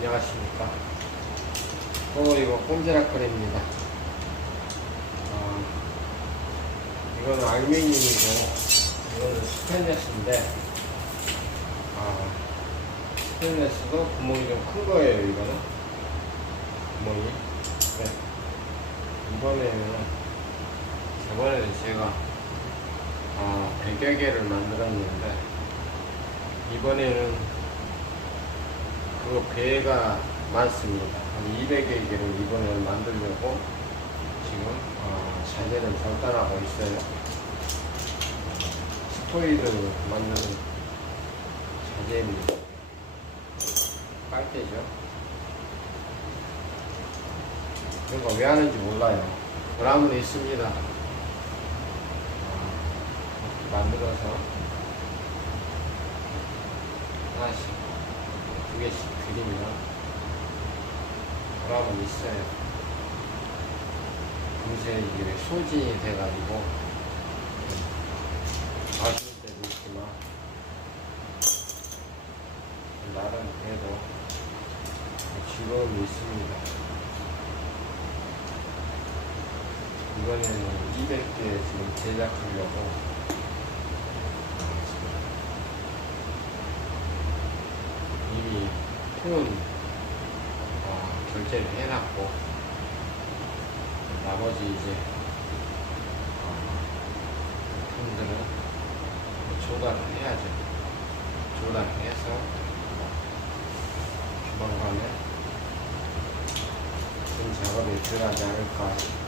안녕하십니까. 또 이거 꼼지락거리입니다. 어, 이거는 알루미늄이고, 이거는 스테인레스인데, 아, 스테인레스도 구멍이 좀 큰 거예요, 이거는. 구멍이. 네. 이번에는, 저번에는 제가, 아, 100여 개를 만들었는데, 이번에는 그 배가 많습니다. 한 200여 개를 이번에 만들려고 지금 어, 자재를 절단하고 있어요. 스토이를 만드는 자재입니다. 빨대죠. 이거 왜 하는지 몰라요. 그람은 있습니다. 어, 만들어서 하나씩 두 개씩 드리면 보람은 있어요. 금세 이게 소진이 돼가지고 아쉬울 때도 있지만 나름 그래도 즐거움이 있습니다. 이번에는 200개 지금 제작하려고 이미 통은 어, 결제를 해놨고 나머지 이제 어, 품들은 조달을 해야죠. 조달을 해서 조만간에 큰 작업이 들어가지 않을까.